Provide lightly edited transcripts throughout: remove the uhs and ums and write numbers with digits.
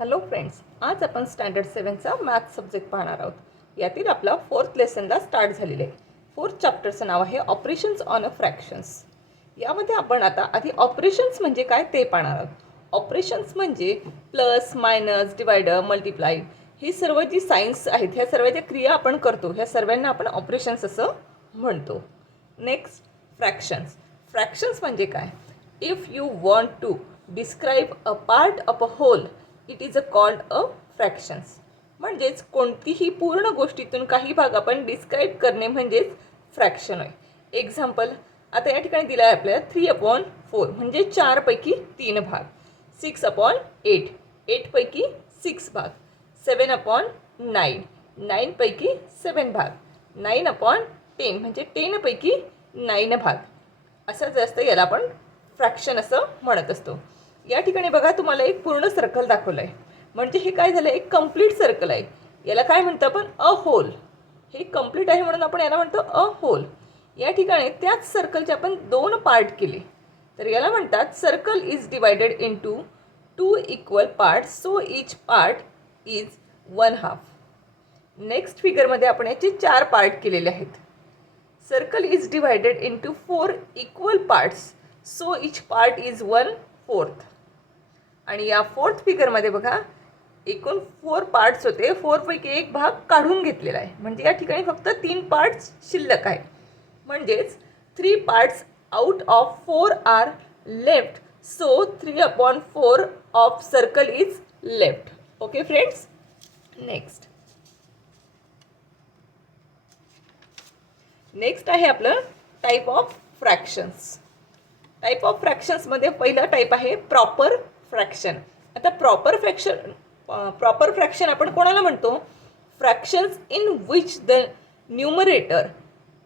Hello friends, आज आपण standard 7चा math subject पाहणार आहोत. यातील आपला 4th लेसनला स्टार्ट झालेले आहे. 4th चॅप्टरचं नाव आहे ऑपरेशन्स ऑन अ फ्रॅक्शन्स. यामध्ये आपण आता आधी ऑपरेशन्स म्हणजे काय ते पाहणार आहोत. ऑपरेशन्स म्हणजे प्लस, मायनस, डिवायडर, मल्टिप्लाय ही सर्व जी सायन्स आहेत, ह्या सर्व ज्या क्रिया आपण करतो ह्या सर्वांना आपण ऑपरेशन्स असं म्हणतो. Next, fractions. फ्रॅक्शन्स म्हणजे काय? If you want to describe a part of a whole it is called a fractions. म्हणजेच कोणतीही पूर्ण गोष्टीतून काही भाग आपण डिस्क्राईब करणे म्हणजेच फ्रॅक्शन होय. एक्झाम्पल आता या ठिकाणी दिला आहे आपल्याला 3/4 म्हणजे 4पैकी 3 भाग, 6/8 8पैकी 6 भाग, 7/9 9पैकी 7 भाग, 9/10 म्हणजे 10पैकी 9 भाग. असं जास्त याला आपण फ्रॅक्शन असं म्हणत असतो. या ठिकाणी बघा तुम्हाला एक पूर्ण सर्कल दाखवलं आहे. म्हणजे हे काय झालं, एक कंप्लीट सर्कल आहे. याला काय म्हणतो आपण? A whole. हे कंप्लीट आहे म्हणून आपण याला म्हणतो अ होल. या ठिकाणी त्याच सर्कलचे आपण 2 पार्ट केले तर याला म्हणतात circle is divided into 2 equal parts so each part is 1/2. Next फिगरमध्ये आपण याचे 4 पार्ट केलेले आहेत. Circle is divided into 4 equal parts so each part is 1/4. आणि या 4th फिगरमध्ये बघा एकूण 4 पार्ट्स होते. 4पैकी एक भाग काढून घेतलेला आहे. म्हणजे या ठिकाणी फक्त 3 पार्ट्स शिल्लक आहे. म्हणजेच 3 parts out of 4 are left so 3/4 of circle is left. Okay friends. Next आहे आपलं type of fractions. Type of फ्रॅक्शन्समध्ये पहिला टाईप आहे प्रॉपर फ्रॅक्शन. आता प्रॉपर फ्रॅक्शन आपण कोणाला म्हणतो? Fractions in which the numerator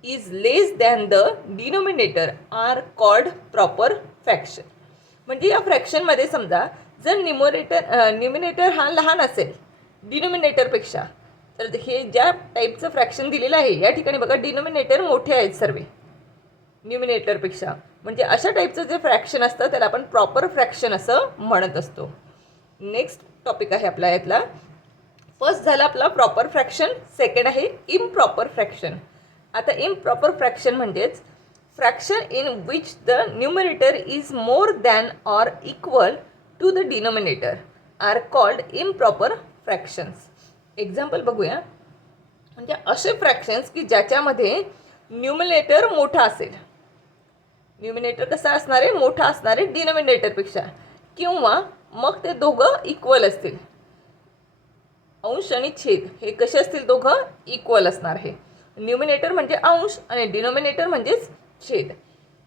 is less than the denominator are called proper fraction. म्हणजे या फ्रॅक्शनमध्ये समजा जर न्यूमिनेटर हा लहान असेल डिनोमिनेटरपेक्षा, तर हे ज्या टाईपचं फ्रॅक्शन दिलेलं आहे या ठिकाणी बघा डिनोमिनेटर मोठे आहेत सर्व न्यूमिनेटरपेक्षा. म्हणजे अशा टाईपचं जे फ्रॅक्शन असतं त्याला आपण प्रॉपर फ्रॅक्शन असं म्हणत असतो. नेक्स्ट टॉपिक आहे आपला यातला. फर्स्ट झाला आपला प्रॉपर फ्रॅक्शन. सेकंड आहे इम्प्रॉपर फ्रॅक्शन. आता इम्प्रॉपर फ्रॅक्शन म्हणजेच fraction in which the numerator is more than or equal to the denominator are called improper fractions. Example बघूया. म्हणजे असे फ्रॅक्शन्स की ज्याच्यामध्ये न्यूमरेटर मोठा असेल. न्यूमिनेटर कसा असणार आहे? मोठा असणार आहे डिनोमिनेटरपेक्षा. किंवा मग ते दोघं इक्वल असतील. अंश आणि छेद हे कसे असतील? दोघं इक्वल असणार आहे. न्यूमिनेटर म्हणजे अंश आणि डिनोमिनेटर म्हणजेच छेद.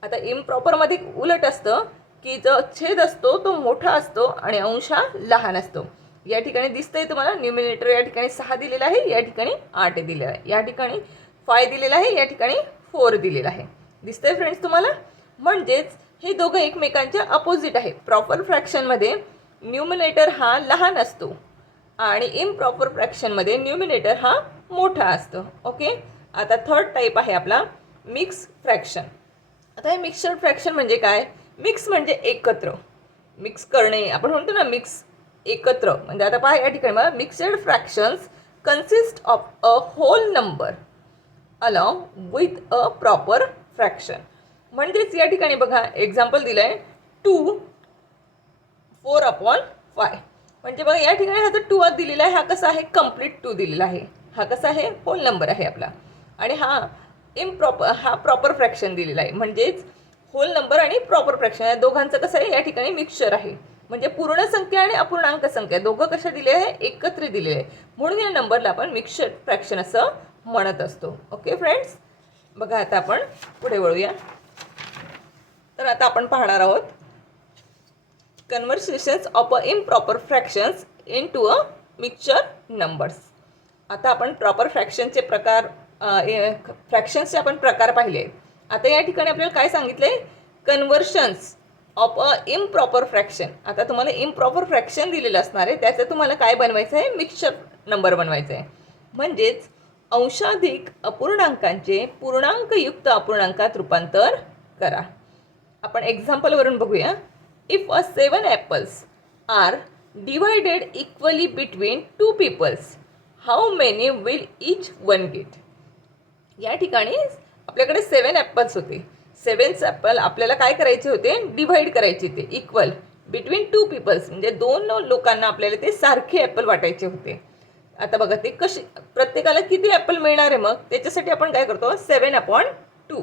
आता इम्प्रॉपरमध्ये उलट असतं की जो छेद असतो तो मोठा असतो आणि अंश हा लहान असतो. या ठिकाणी दिसतंय तुम्हाला न्यूमिनेटर या ठिकाणी 6 दिलेला आहे, या ठिकाणी 8 दिलेला आहे, या ठिकाणी 5 दिलेला आहे, या ठिकाणी 4 दिलेला आहे. दिसतंय फ्रेंड्स तुम्हाला? म्हणजेच हे दोघं एकमेकांच्या अपोजिट आहे. प्रॉपर फ्रॅक्शनमध्ये न्यूमिनेटर हा लहान असतो आणि इम्प्रॉपर फ्रॅक्शनमध्ये न्यूमिनेटर हा मोठा असतो. ओके. आता थर्ड टाईप आहे आपला मिक्स फ्रॅक्शन. आता हे मिक्सचर फ्रॅक्शन म्हणजे काय? मिक्स म्हणजे एकत्र, मिक्स करणे आपण म्हणतो ना, मिक्स एकत्र. म्हणजे आता पहा या ठिकाणी मला mixed fractions consist of a hole number along with a proper fraction. म्हणजेच या ठिकाणी बघा एक्झाम्पल दिलं आहे 2/4 म्हणजे बघा या ठिकाणी हा जो 2 आत दिलेला आहे हा कसा आहे? कंप्लीट 2 दिलेला आहे. हा कसा आहे? होल नंबर आहे आपला. आणि हा प्रॉपर फ्रॅक्शन दिलेला आहे. म्हणजेच होल नंबर आणि प्रॉपर फ्रॅक्शन या दोघांचं कसं आहे? या ठिकाणी मिक्सचर आहे. म्हणजे पूर्ण संख्या आणि अपूर्णांक संख्या दोघं कशा दिले आहे? एकत्र दिलेले आहे. म्हणून या नंबरला आपण मिक्सचर फ्रॅक्शन असं म्हणत असतो. Okay friends. बघा आता आपण पुढे वळूया. तर आता आपण पाहणार आहोत conversations of a improper fractions into a mixture numbers. आता आपण प्रॉपर फ्रॅक्शनचे प्रकार फ्रॅक्शन्सचे आपण प्रकार पाहिले आहेत. आता या ठिकाणी आपल्याला काय सांगितले? कन्व्हर्शन्स ऑफ अ इम्प्रॉपर फ्रॅक्शन. आता तुम्हाला इम्प्रॉपर फ्रॅक्शन दिलेलं असणार आहे, त्याचं तुम्हाला काय बनवायचं आहे? मिक्सचर नंबर बनवायचं आहे. म्हणजेच अंशाधिक अपूर्णांकांचे पूर्णांकयुक्त अपूर्णांकात रूपांतर करा. आपण एक्झाम्पलवरून बघूया. If a 7 apples are divided equally between 2 peoples, how many will each one get. या ठिकाणी आपल्याकडे 7 ॲपल्स होते. 7 ॲपल आपल्याला काय करायचे होते, डिव्हाइड करायचे ते इक्वल बिटवीन 2 पीपल्स, म्हणजे 2 लोकांना आपल्याला ते सारखे ॲपल वाटायचे होते. आता बघा ते कशी प्रत्येकाला किती ॲपल मिळणार आहे, मग त्याच्यासाठी आपण काय करतो 7/2,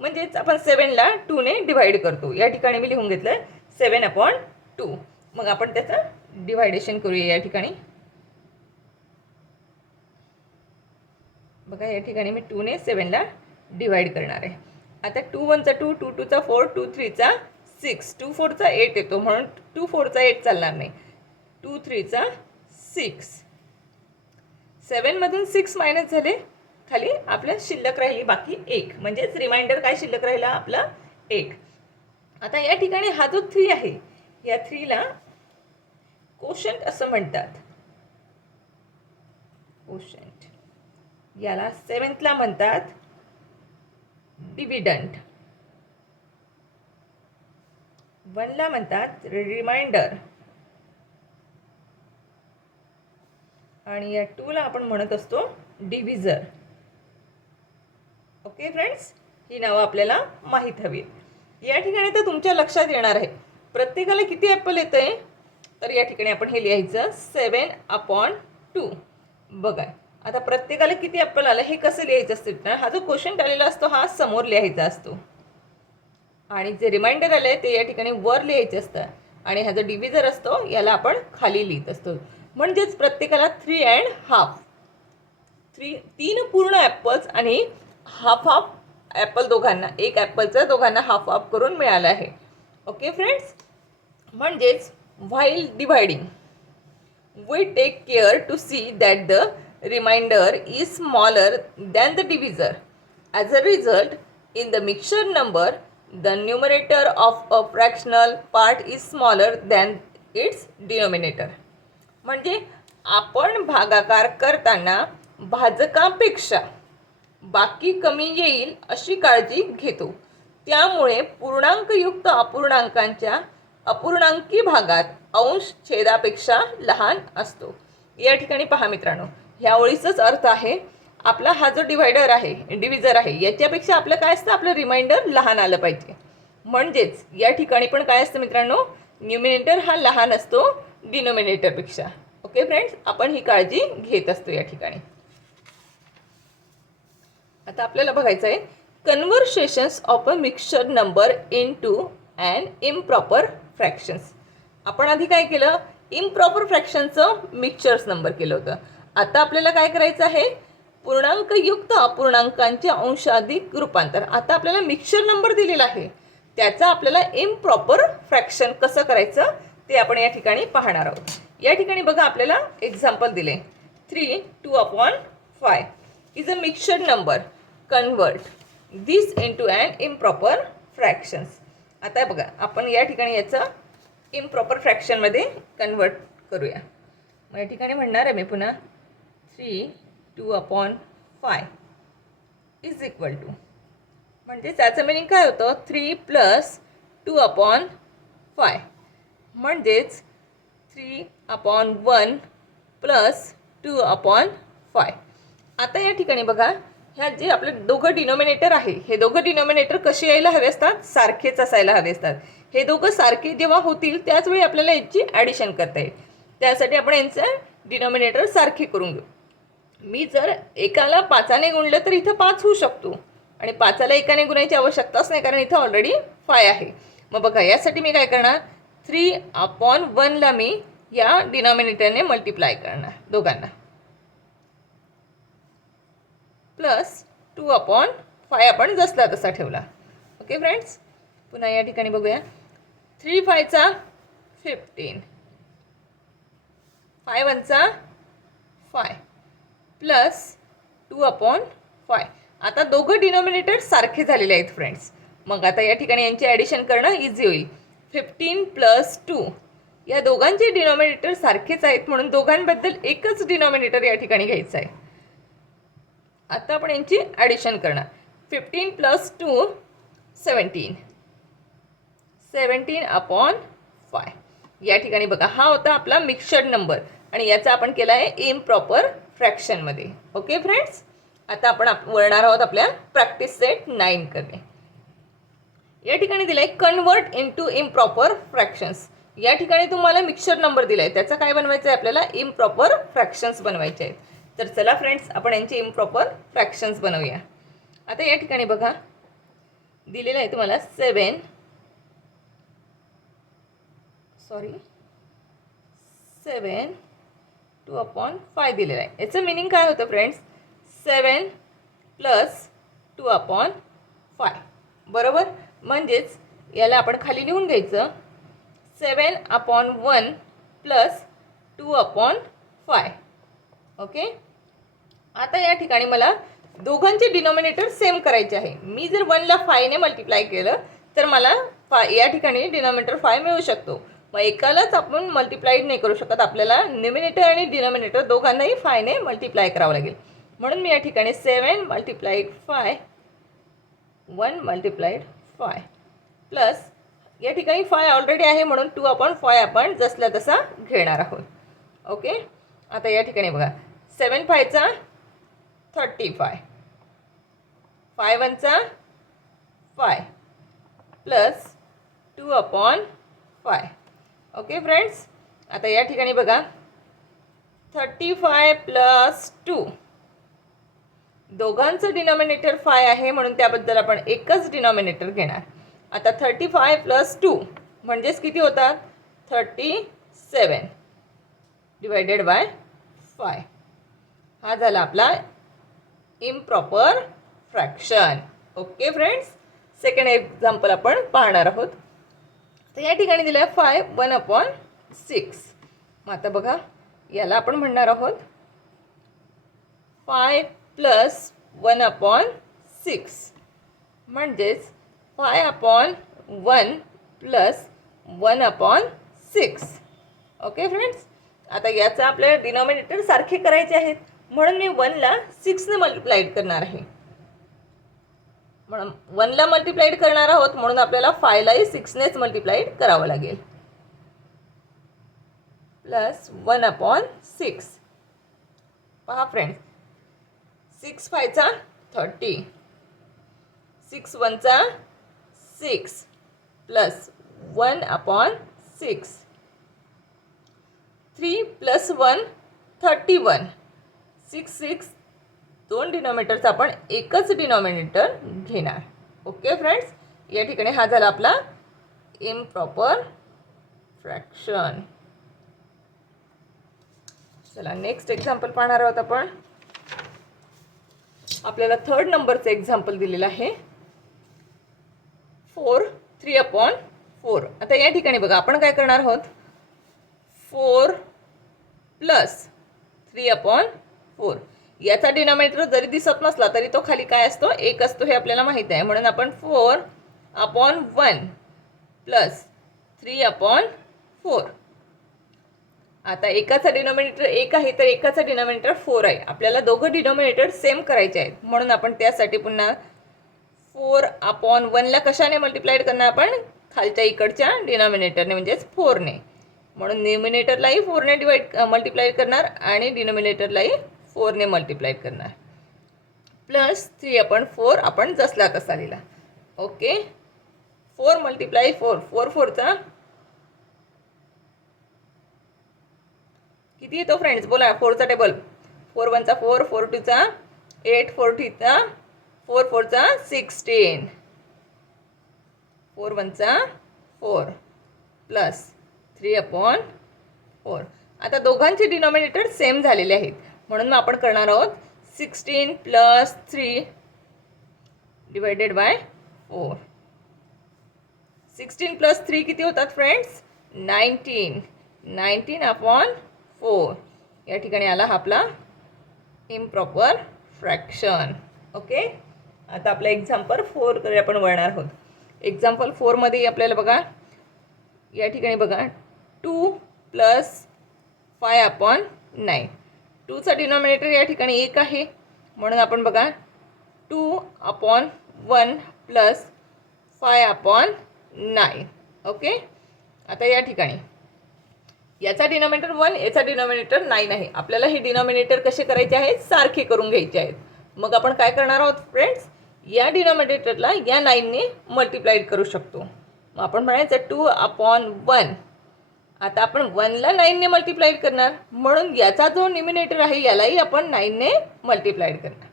म्हणजेच आपण 7ला 2ने डिवाइड करतो. या ठिकाणी मी लिहून घेतलं 7/2. मग आपण त्याचं डिवायडेशन करूया. या ठिकाणी बघा या ठिकाणी मी 2ने 7ला डिवाइड करणार आहे. आता 2 1 चा 2, 2 2 चा 4, 2 3 चा 6, 2 4 चा 8 येतो, म्हणून 2 4 चा 8 चालणार नाही. 2 3 चा 6, 7मधून 6 मायनस झाले, खाली आपल्या शिल्लक राहिली बाकी 1, म्हणजेच रिमाइंडर काय शिल्लक राहिला आपला 1. आता या ठिकाणी हा जो 3 आहे, या 3ला कोशंट असं म्हणतात. कोशंट याला 7thला म्हणतात डिव्हिडंड, 1ला म्हणतात रिमाइंडर, आणि या 2ला आपण म्हणत असतो डिव्हिजर. ओके फ्रेंड्स, ही नावं आपल्याला माहीत हवी. या ठिकाणी तर तुमच्या लक्षात येणार आहे प्रत्येकाला किती ॲपल येतं आहे. तर या ठिकाणी आपण हे लिहायचं 7/2. बघा आता प्रत्येकाला किती ॲपल आलं हे कसं लिहायचं असतं, हा जो क्वेश्चन आलेला असतो हा समोर लिहायचा असतो, आणि जे रिमाइंडर आलं आहे ते या ठिकाणी वर लिहायचं असतं, आणि हा जो डिव्हिजर असतो याला आपण खाली लिहित असतो. म्हणजेच प्रत्येकाला 3.5, 3 पूर्ण ॲपल्स आणि हाफ ॲपल दोघांना, एक ॲपलचं दोघांना हाफ करून मिळालं आहे. ओके फ्रेंड्स, म्हणजेच while dividing we take care to see that the remainder is smaller than the divisor. As a result, in the mixture number, the numerator of a fractional part is smaller than its denominator. म्हणजे आपण भागाकार करताना भाजकापेक्षा बाकी कमी येईल अशी काळजी घेतो. त्यामुळे पूर्णांकयुक्त अपूर्णांकांच्या अपूर्णांकी भागात अंश छेदापेक्षा लहान असतो. या ठिकाणी पहा मित्रांनो, ह्या ओळीचाच अर्थ आहे आपला हा जो डिवायडर आहे, डिव्हिजर आहे, याच्यापेक्षा आपलं काय असतं, आपलं रिमाइंडर लहान आलं पाहिजे. म्हणजेच या ठिकाणी पण काय असतं मित्रांनो, न्यूमिनेटर हा लहान असतो डिनोमिनेटरपेक्षा. ओके फ्रेंड्स, आपण ही काळजी घेत असतो या ठिकाणी. आता आपल्याला बघायचं आहे conversations of a mixture number into and improper fractions. आपण आधी काय केलं, इम्प्रॉपर फ्रॅक्शनचं मिक्सचर्स नंबर केलं होतं. आता आपल्याला काय करायचं आहे, पूर्णांकयुक्त अपूर्णांकांचे अंशाधिक रूपांतर. आता आपल्याला मिक्सचर नंबर दिलेला आहे, त्याचा आपल्याला इम्प्रॉपर फ्रॅक्शन कसं करायचं ते आपण या ठिकाणी पाहणार आहोत. या ठिकाणी बघा आपल्याला एक्झाम्पल दिले, 3 2/5 is a mixture number, convert this into and improper fractions. आता बघा आपण या ठिकाणी याचं इम्प्रॉपर फ्रॅक्शनमध्ये कन्वर्ट करूया. मग या ठिकाणी म्हणणार आहे मी पुन्हा 3 2/5 इज इक्वल टू, म्हणजे त्याचं मिनिंग काय होतं, 3 + 2/5, म्हणजेच 3/1 + 2/5. आता या ठिकाणी बघा ह्या जे आपले दोघं डिनोमिनेटर आहे, हे दोघं डिनोमिनेटर कसे यायला हवे असतात, सारखेच असायला हवे असतात. हे दोघं सारखे जेव्हा होतील त्याच वेळी आपल्याला यांची ॲडिशन करता येईल. त्यासाठी आपण यांचं डिनोमिनेटर सारखे करून घेऊ. मी जर एकाला 5ने गुणलं तर इथं 5 होऊ शकतो, आणि 5ला 1ने गुणायची आवश्यकताच नाही, कारण इथं ऑलरेडी 5 आहे. मग बघा यासाठी मी काय करणार, 3/1ला मी या डिनॉमिनेटरने मल्टिप्लाय करणार दोघांना, प्लस 2/5 आपण जसला तसा ठेवला. ओके फ्रेंड्स, पुन्हा या ठिकाणी बघूया, 3 5 चा 15, 5 1 चा 5 प्लस 2/5. आता दोघं डिनॉमिनेटर सारखे झालेले आहेत फ्रेंड्स. मग आता या ठिकाणी यांची ॲडिशन करणं इझी होईल. 15 + 2, या दोघांचे डिनॉमिनेटर सारखेच आहेत म्हणून दोघांबद्दल एकच डिनॉमिनेटर या ठिकाणी घ्यायचं आहे. आता आपण यांची ॲडिशन करणार, 15 + 2 17, 17/5. या ठिकाणी बघा हा होता आपला मिक्सड नंबर आणि याचा आपण केला आहे इम्प्रॉपर फ्रॅक्शनमध्ये. ओके फ्रेंड्स, आता आपण वळणार आहोत आपल्या प्रॅक्टिस सेट 9 करणे. या ठिकाणी दिलं आहे कन्वर्ट इनटू इम्प्रॉपर फ्रॅक्शन्स. या ठिकाणी तुम्हाला मिक्सचर नंबर दिला आहे, त्याचा काय बनवायचं आहे आपल्याला इम्प्रॉपर फ्रॅक्शन्स बनवायचे आहेत. तर चला फ्रेंड्स आपण यांचे इम्प्रॉपर फ्रॅक्शन्स बनवूया. आता या ठिकाणी बघा दिलेलं आहे तुम्हाला 7 2/5 दिलेलं आहे. याचं मिनिंग काय होतं फ्रेंड्स, 7 + 2/5 बरोबर. म्हणजेच याला आपण खाली लिहून घ्यायचं 7/1 + 2/5. ओके. आता या ठिकाणी मला दोघांचे डिनॉमिनेटर सेम करायचे आहे. मी जर 1ला 5ने मल्टिप्लाय केलं तर मला या ठिकाणी डिनॉमिनेटर 5 मिळू शकतो. मग एकालाच आपण मल्टिप्लाइड नाही करू शकत, आपल्याला न्यूमिनेटर आणि डिनॉमिनेटर दोघांनाही 5ने मल्टिप्लाय करावं लागेल. म्हणून मी या ठिकाणी 7 × 5 1 × 5 प्लस या ठिकाणी 5 ऑलरेडी आहे म्हणून 2/5 आपण जसला तसा घेणार आहोत. ओके. आता या ठिकाणी बघा 7 × 5 = 35, 5 × 1 = 5 प्लस 2/5. ओके फ्रेंड्स, आता या ठिकाणी बघा 35 + 2 दोघांचं डिनॉमिनेटर 5 आहे म्हणून त्याबद्दल आपण एकच डिनॉमिनेटर घेणार. आता 35 + 2 म्हणजेच किती होतात 37 / 5. हा झाला आपला improper fraction. Okay friends, second example आपण पाहणार आहोत. तर या ठिकाणी दिलं आहे 5 1/6. मग आता बघा याला आपण म्हणणार आहोत 5 + 1/6 म्हणजेच 5/1 + 1/6. ओके फ्रेंड्स, आता याचा आपल्याला डिनॉमिनेटर सारखे करायचे आहेत म्हणून मी 1ला 6ने मल्टिप्लाइड करणार आहे. म्हणून 1ला मल्टिप्लाइड करणार आहोत म्हणून आपल्याला 5लाही 6नेच मल्टिप्लाइड करावं लागेल. प्लस 1/6. पहा फ्रेंड्स 6 × 5 = 30, 6 × 1 = 6 प्लस 1/6. 3 + 1 31. 6 दोन डिनॉमिनेटरचा आपण एकच डिनॉमिनेटर घेणार. ओके फ्रेंड्स, या ठिकाणी हा झाला आपला इम्प्रॉपर फ्रॅक्शन. चला नेक्स्ट एक्झाम्पल पाहणार आहोत आपण. आपल्याला थर्ड नंबरचं एक्झाम्पल दिलेलं आहे 4 3/4. आता या ठिकाणी बघा आपण काय करणार आहोत 4 + 3/4. याचा डिनॉमिनेटर जरी दिसत नसला तरी तो खाली काय असतो 1 असतो हे आपल्याला माहिती आहे. म्हणून आपण 4/1 + 3/4. आता एकाचा डिनॉमिनेटर 1 आहे तर एकाचा डिनॉमिनेटर 4 आहे. आपल्याला दोघं डिनॉमिनेटर सेम करायचे आहेत म्हणून आपण त्यासाठी पुन्हा 4/1ला कशाने मल्टिप्लाइड करणार आपण खालच्या इकडच्या डिनॉमिनेटरने म्हणजेच 4ने. म्हणून न्यूमिनेटरलाही 4ने मल्टिप्लाइड करणार आणि डिनॉमिनेटरलाही 4ने मल्टिप्लाइड करणार. प्लस 3/4 आपण जसला तसा लिहिला. ओके. 4 × 4 4 4 किती येतो फ्रेंड्स बोला 4चा टेबल. 4 1 = 4, 4 2 = 8, 4 3 = 4 4 = 16. 4 1 = 4 प्लस 3/4. आता दोघांचे डिनॉमिनेटर सेम झालेले आहेत म्हणून मग आपण करणार आहोत 16 + 3 / 4. 16 + 3 किती होतात फ्रेंड्स 19. 19/4. या ठिकाणी आला हा आपला इम्प्रॉपर फ्रॅक्शन. ओके. आता आपला एक्झाम्पल 4 कडे आपण वळणार आहोत. एक्झाम्पल 4मध्ये आपल्याला बघा या ठिकाणी बघा 2 + 5/9. 2चा डिनॉमिनेटर या ठिकाणी 1 आहे म्हणून आपण बघा 2/1 + 5/9. ओके. आता या ठिकाणी याचा डिनॉमिनेटर 1, याचा डिनॉमिनेटर 9 आहे. आपल्याला हे डिनॉमिनेटर कसे करायचे आहेत, सारखे करून घ्यायचे आहेत. मग आपण काय करणार आहोत फ्रेंड्स, या डिनॉमिनेटरला या 9ने मल्टिप्लाइड करू शकतो. मग आपण म्हणायचं 2/1. आता आपण 1ला 9ने मल्टिप्लाइड करणार, म्हणून याचा जो न्यूमिनेटर आहे यालाही आपण 9ने मल्टिप्लाइड करणार.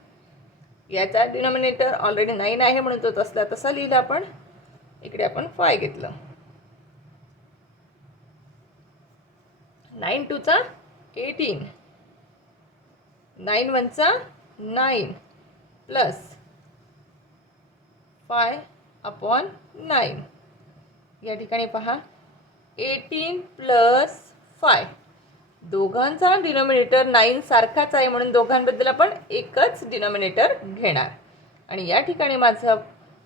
याचा डिनॉमिनेटर ऑलरेडी 9 आहे म्हणून तो तसला तसा लिहिला आपण. इकडे आपण 5 घेतलं. 9 2 चा 18, 9 1 चा 9 प्लस 5/9. या ठिकाणी पहा 18 प्लस 5. दोघांचा डिनॉमिनेटर 9 सारखाच आहे म्हणून दोघांबद्दल आपण एकच डिनॉमिनेटर घेणार. आणि या ठिकाणी माझं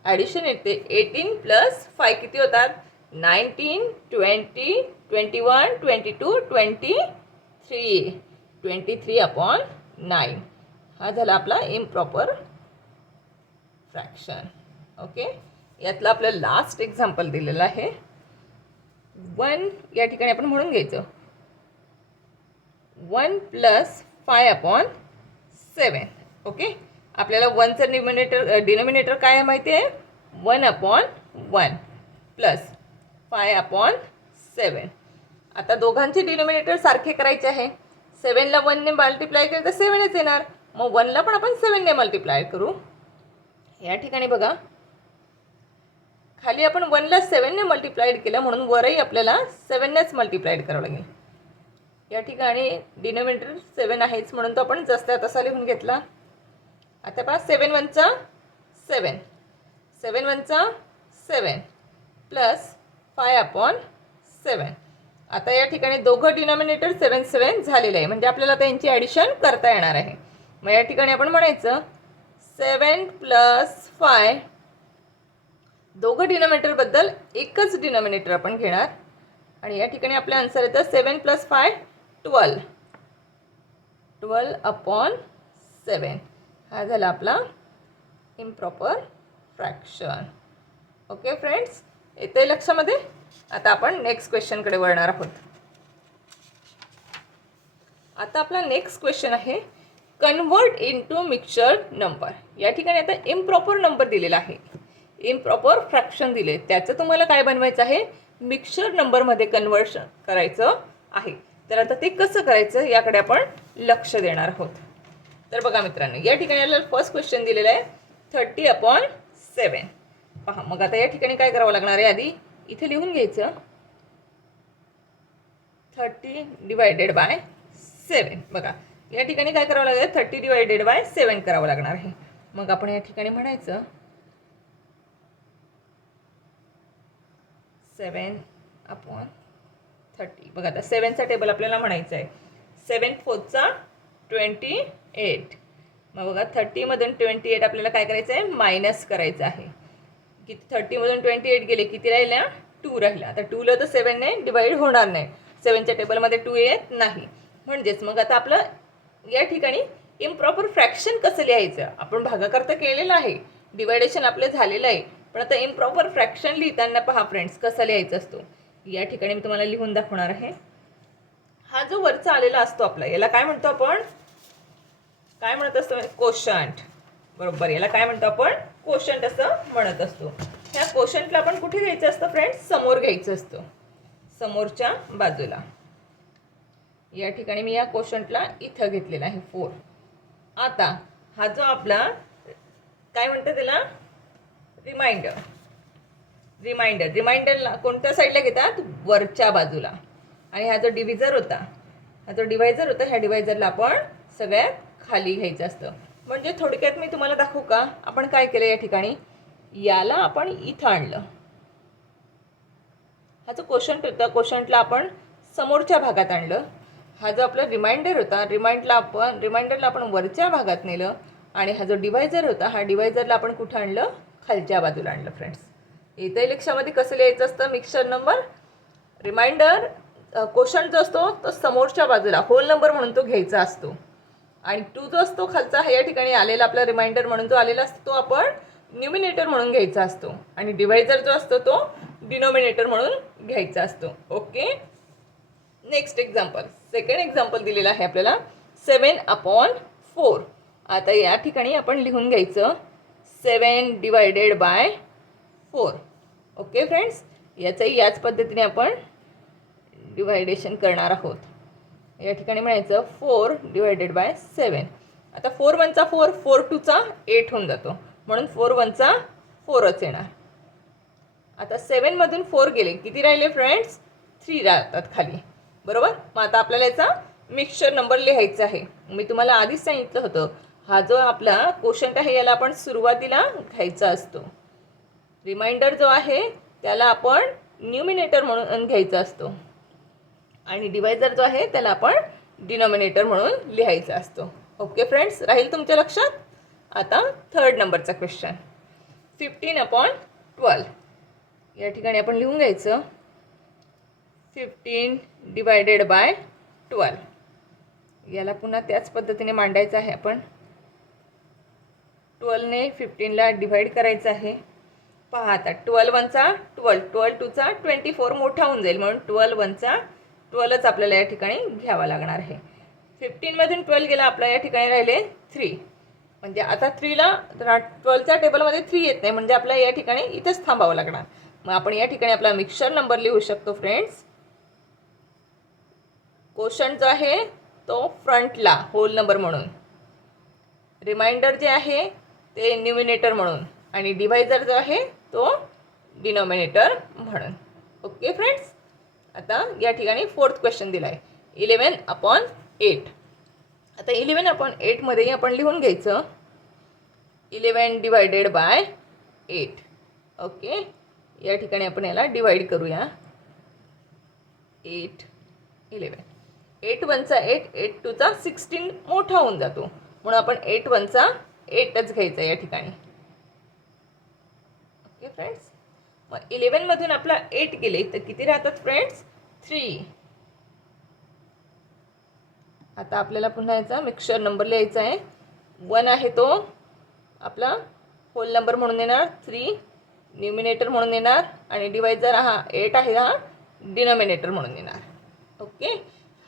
ॲडिशन येते 18 प्लस 5 किती होतात, 19 20 21 22 23. 23/9 हा झाला आपला इम्प्रॉपर फ्रॅक्शन. ओके, यातलं आपलं लास्ट एक्झाम्पल दिलेलं आहे. 1 या ठिकाणी आपण म्हणून घ्यायचं 1 प्लस 5/7. ओके, आपल्याला 1चं डिनॉमिनेटर काय आहे माहिती आहे, 1/1 प्लस 5/7. आता दोघांचे डिनॉमिनेटर सारखे करायचे आहे. 7ला 1ने मल्टिप्लाय केलं तर 7च येणार. मग 1ला पण आपण 7ने मल्टिप्लाय करू. या ठिकाणी बघा, खाली आपण 1ला 7ने मल्टिप्लाइड केलं म्हणून वरही आपल्याला 7नेच मल्टिप्लाइड करावं लागेल. या ठिकाणी डिनॉमिनेटर 7 आहेच म्हणून तो आपण जसा तसा लिहून घेतला. आता पहा 7 1 चा 7, 7 1 चा 7 प्लस 5/7. आता या ठिकाणी दोघं डिनॉमिनेटर 7 7 झालेलं आहे म्हणजे आपल्याला त्यांची ॲडिशन करता येणार आहे. मग या ठिकाणी आपण म्हणायचं 7 प्लस 5. दोघं डिनॉमिनेटरबद्दल एकच डिनॉमिनेटर आपण घेणार आणि या ठिकाणी आपलं आन्सर येतं 7 प्लस 5 12. 12/7 हा झाला आपला इम्प्रॉपर फ्रॅक्शन. ओके फ्रेंड्स, येते लक्षामध्ये. आता आपण नेक्स्ट क्वेश्चनकडे वळणार आहोत. आता आपला नेक्स्ट क्वेश्चन आहे कन्वर्ट इनटू मिक्सचर नंबर. या ठिकाणी आता इम्प्रॉपर नंबर दिलेला आहे, इम्प्रॉपर फ्रॅक्शन दिले, त्याचं तुम्हाला काय बनवायचं आहे, मिक्सचर नंबरमध्ये कन्वर्शन करायचं आहे. तर आता ते कसं करायचं याकडे आपण लक्ष देणार आहोत. तर बघा मित्रांनो, या ठिकाणी आपल्याला फर्स्ट क्वेश्चन दिलेला आहे 30/7. पहा, मग आता या ठिकाणी काय करावं लागणार आहे, आधी इथे लिहून घ्यायचं 30/7. बघा या ठिकाणी काय करावं लागेल, 30/7 करावं लागणार आहे. मग आपण या ठिकाणी म्हणायचं 7/30. बघा आता 7चा टेबल आपल्याला म्हणायचं आहे. 7 4 चा 28. मग बघा 30मधून 28 आपल्याला काय करायचं आहे, मायनस करायचं आहे. किती 30मधून 28 गेले, किती राहिल्या, 2 राहिला. आता 2ला तर 7ने डिवाईड होणार नाही, 7च्या टेबलमध्ये 2 येत नाही. म्हणजेच मग आता आपलं या ठिकाणी इम्प्रॉपर फ्रॅक्शन कसं लिहायचं, आपण भागाकार तर केलेला आहे, डिवायडेशन आपलं झालेलं आहे, पण आता इम्प्रॉपर फ्रॅक्शन लिहिताना पहा फ्रेंड्स कसा लिहायचा असतो. या ठिकाणी मी तुम्हाला लिहून दाखवणार आहे. हा जो वरचा आलेला असतो आपला, याला काय म्हणतो आपण, काय म्हणत असतो, कोशंट. बरोबर, याला काय म्हणतो आपण, कोशंट असं म्हणत असतो. ह्या कोशंटला आपण कुठे घ्यायचं असतं फ्रेंड्स, समोर घ्यायचं असतं, समोरच्या बाजूला. या ठिकाणी मी या कोशंटला इथं घेतलेला आहे 4. आता हा जो आपला काय म्हणतात त्याला, रिमाइंडरला कोणत्या साईडला घेतात, वरच्या बाजूला. आणि हा जो डिव्हिजर होता, ह्या डिव्हायझरला आपण सगळ्यात खाली घ्यायचं असतं. म्हणजे थोडक्यात मी तुम्हाला दाखवू का, आपण काय केलं, या ठिकाणी याला आपण इथं आणलं. हा जो कोशंट होता, कोशंटला आपण समोरच्या भागात आणलं. हा जो आपला रिमाइंडर होता, रिमाइंडरला आपण वरच्या भागात नेलं. आणि हा जो डिव्हायझर होता, हा डिव्हायझरला आपण कुठं आणलं, खालच्या बाजूला आणलं. फ्रेंड्स, येत्या लक्षामध्ये कसं लिहायचं असतं मिक्सचर नंबर. रिमाइंडर कोशंट जो असतो तो समोरच्या बाजूला होल नंबर म्हणून तो घ्यायचा असतो. आणि 2 जो असतो खालचा, हा या ठिकाणी आलेला आपला रिमाइंडर म्हणून जो आलेला असतो तो आपण न्यूमिनेटर म्हणून घ्यायचा असतो. आणि डिव्हायझर जो असतो तो डिनोमिनेटर म्हणून घ्यायचा असतो. Okay, next example, second example दिलेलं आहे आपल्याला 7/4. आता या ठिकाणी आपण लिहून घ्यायचं 7/4. ओके फ्रेंड्स, याचंही याच पद्धतीने आपण डिवायडेशन करणार आहोत. या ठिकाणी म्हणायचं 4/7. आता 4 1 4, 4 2 8 होऊन जातो, म्हणून 4 1 4च येणार. आता 7 मधून 4 गेले, किती राहिले फ्रेंड्स? 3 राहतात खाली, बरोबर. मग आता आपल्याला याचा मिक्सचर नंबर लिहायचा आहे. मी तुम्हाला आधीच सांगितलं होतं, हा जो आपला कोशंट आहे याला आपण सुरुवातीला घ्यायचा असतो. रिमाइंडर जो आहे त्याला आपण न्यूमिनेटर म्हणून घ्यायचा असतो, आणि डिवायझर जो आहे त्याला आपण डिनॉमिनेटर म्हणून लिहायचा असतो. ओके फ्रेंड्स, राहील तुमच्या लक्षात. आता थर्ड नंबरचा क्वेश्चन 15/12. या ठिकाणी आपण लिहून घ्यायचं 15/12. याला पुन्हा त्याच पद्धतीने मांडायचं आहे. आपण 12ने 15ला डिवाइड करायचं आहे. पहा आता 12 1 12, 12 2 24 मोठा होऊन जाईल, म्हणून 12 1 12च आपल्याला या ठिकाणी घ्यावा लागणार आहे. 15 मधून 12 गेला, आपल्या या ठिकाणी राहिले 3. म्हणजे आता 3ला 12च्या टेबलमध्ये 3 येत नाही, म्हणजे आपल्याला या ठिकाणी इथेच थांबावं लागणार. मग आपण या ठिकाणी आपला मिक्सचर नंबर लिहू शकतो फ्रेंड्स. कोशंट जो आहे तो फ्रंटला होल नंबर म्हणून, रिमाइंडर जे आहे ते न्यूमिनेटर म्हणून, आणि डिवायझर जो आहे तो डिनॉमिनेटर म्हणून. ओके फ्रेंड्स, आता या ठिकाणी फोर्थ क्वेश्चन दिला आहे 11/8. आता 11/8 मध्ये आपण लिहून घ्यायचं 11/8. ओके, या ठिकाणी आपण याला डिवाइड करूया. 8 11, 8 1 8, 8 2 16 मोठा होऊन जातो, म्हणून आपण 8 1 8च घ्यायचं या ठिकाणी. ओके फ्रेंड्स, मग 11 मधून आपला 8 गेले तर किती राहतात फ्रेंड्स? 3. आता आपल्याला पुन्हा याचा मिक्सचर नंबर लिहायचा आहे. 1 आहे तो आपला होल नंबर म्हणून येणार, 3 न्यूमिनेटर म्हणून येणार, आणि डिवायझर हा 8 आहे, हा डिनॉमिनेटर म्हणून येणार. ओके,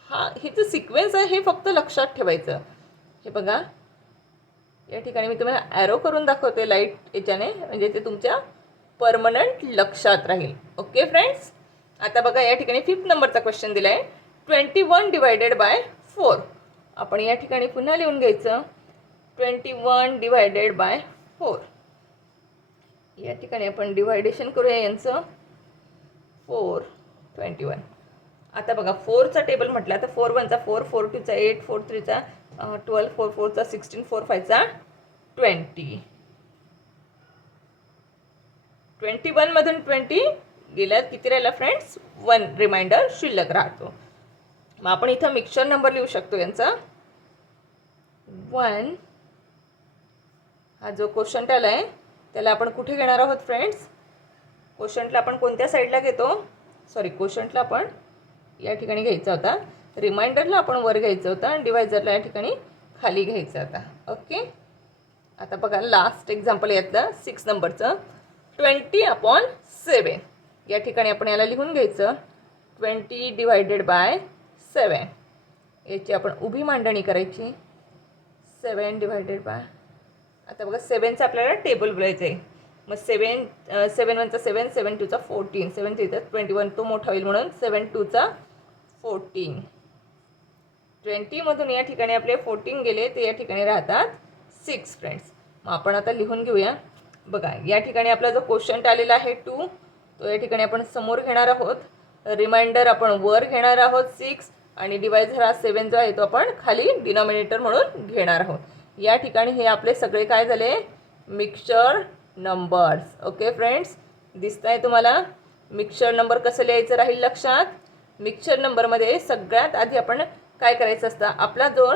हा हिचं सिक्वेन्स आहे हे फक्त लक्षात ठेवायचं. हे बघा, या ठिकाणी मी तुम्हाला ॲरो करून दाखवते लाईट याच्याने, म्हणजे ते तुमच्या परमनंट लक्षात राहील. ओके फ्रेंड्स, आता बघा या ठिकाणी 5th नंबरचा क्वेश्चन दिला आहे 21/4. आपण या ठिकाणी पुन्हा लिहून घ्यायचं 21/4. या ठिकाणी आपण डिवायडेशन करूया यांचं 4 21. आता बघा 4चा टेबल म्हटला तर 4 1 4, 4 2 8, 4 3 12, 4 4 16, 4 5 20. 21 मधून 20 गेल्यात, किती राहिला फ्रेंड्स? 1 रिमाइंडर शिल्लक राहतो. मग आपण इथं मिक्सचर नंबर लिहू शकतो यांचा 1. हा जो कोशंट आला आहे त्याला आपण कुठे घेणार आहोत फ्रेंड्स? कोशंटला आपण कोणत्या साईडला घेतो? सॉरी, कोशंटला आपण या ठिकाणी घ्यायचा होता, रिमाइंडरला आपण वर घ्यायचं होतं, आणि डिवायझरला या ठिकाणी खाली घ्यायचं होता. ओके, आता बघा लास्ट एक्झाम्पल यातलं 6 नंबरचं 20/7. या ठिकाणी आपण याला लिहून घ्यायचं 20/7. याची आपण उभी मांडणी करायची 7/. आता बघा 7चं आपल्याला टेबल बोलायचं आहे. मग 7 1 7, 7 2 14, 7 3 21, तो मोठा होईल म्हणून 7 2 14. 20 मधून या ठिकाणी आपले 14 गेले, ते या ठिकाणी राहतात 6 फ्रेंड्स. मग आपण आता लिहून घेऊया. बघा या ठिकाणी आपला जो क्वोशंट आलेला आहे 2, तो या ठिकाणी आपण समोर घेणार आहोत, रिमाइंडर आपण वर घेणार आहोत 6, आणि डिवायझर हा 7 जो आहे तो आपण खाली डिनॉमिनेटर म्हणून घेणार आहोत. या ठिकाणी हे आपले सगळे काय झाले? Mixture numbers. ओके फ्रेंड्स, दिसत आहे तुम्हाला? मिक्सचर नंबर कसं लिहायचं राहील लक्षात? मिक्सचर नंबरमध्ये सगळ्यात आधी आपण काय करायचं असतं, आपला जो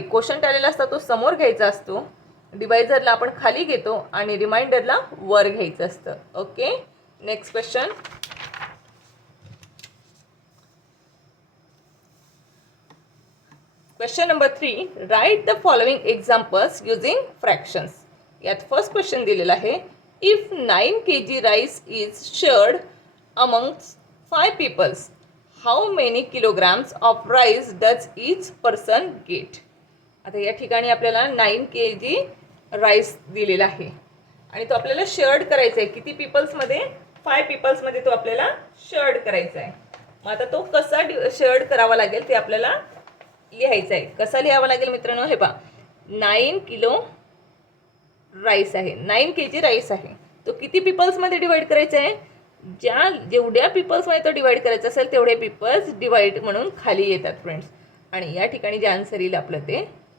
क्वोशंट आलेला असतो तो समोर घ्यायचा असतो, डिवायझरला आपण खाली घेतो, आणि रिमाइंडरला वर घ्यायचं असतं. Okay, next question. Question number 3, right the following examples using fractions. यात फर्स्ट क्वेश्चन दिलेला आहे, if 9 kg rice is shared among 5 peoples, how many kilograms of rice does each person get. आता या ठिकाणी आपल्याला 9 kg राईस दिलेला आहे आणि तो आपल्याला शेअर्ड करायचा आहे. किती पीपल्समध्ये? 5 पीपल्समध्ये तो आपल्याला शेअर्ड करायचा आहे. मग आता तो कसा शेअर्ड करावा लागेल ते आपल्याला लिहायचं आहे. कसा लिहावा लागेल मित्रांनो? हे पहा, 9 किलो राईस आहे, 9 kg राईस आहे. तो किती पीपल्समध्ये डिवाइड करायचा आहे? जेवढ्या पीपल्समध्ये तो डिवाइड करायचा असेल तेवढे पीपल्स डिवाइड म्हणून खाली येतात फ्रेंड्स. आणि या ठिकाणी जे आन्सर येईल आपलं ते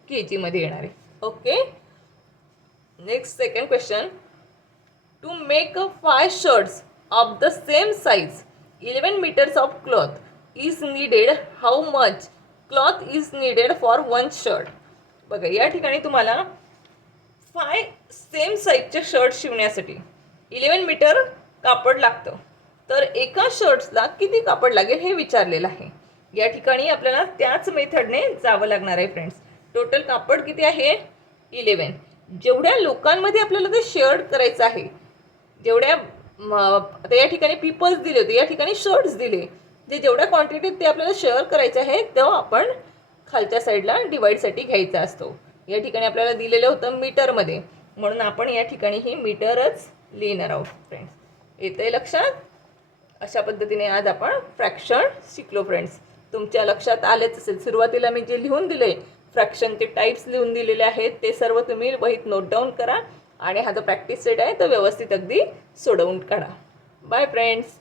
kg मध्ये येणार आहे. Okay. Next second question. To make 5 shirts of the same size 11 meters of cloth is needed. How much cloth is needed for 1 shirt. बघा, या ठिकाणी तुम्हाला 5 सेम साईजचे शर्ट शिवण्यासाठी 11 मीटर कापड लागतं. तर एका शर्ट्सला किती कापड लागेल हे विचारलेलं आहे. या ठिकाणी आपल्याला त्याच मेथडने जावं लागणार आहे फ्रेंड्स. टोटल कापड किती आहे? 11. जेवढ्या लोकांमध्ये आपल्याला ते शेअर करायचं आहे, जेवढ्या आता या ठिकाणी पीपल्स दिले होते, या ठिकाणी शर्ट्स दिले, जे जेवढ्या क्वांटिटीत ते आपल्याला शेअर करायचे आहे तेव्हा आपण खालच्या साईडला डिवाईडसाठी घ्यायचा असतो. या ठिकाणी आपल्याला दिलेलं होतं मीटरमध्ये, म्हणून आपण या ठिकाणी ही मीटरच लिहिणार आहोत फ्रेंड्स. येतंय लक्षात? अशा पद्धतीने आज आपण फ्रॅक्शन शिकलो फ्रेंड्स. तुमच्या लक्षात आलेच असेल. सुरुवातीला मी जे लिहून दिले फ्रॅक्शनचे टाईप्स लिहून दिलेले आहेत ते सर्व तुम्ही वहीत नोट डाऊन करा आणि हा जो प्रॅक्टिस सेट आहे तो व्यवस्थित अगदी सोडवून काढा. Bye friends.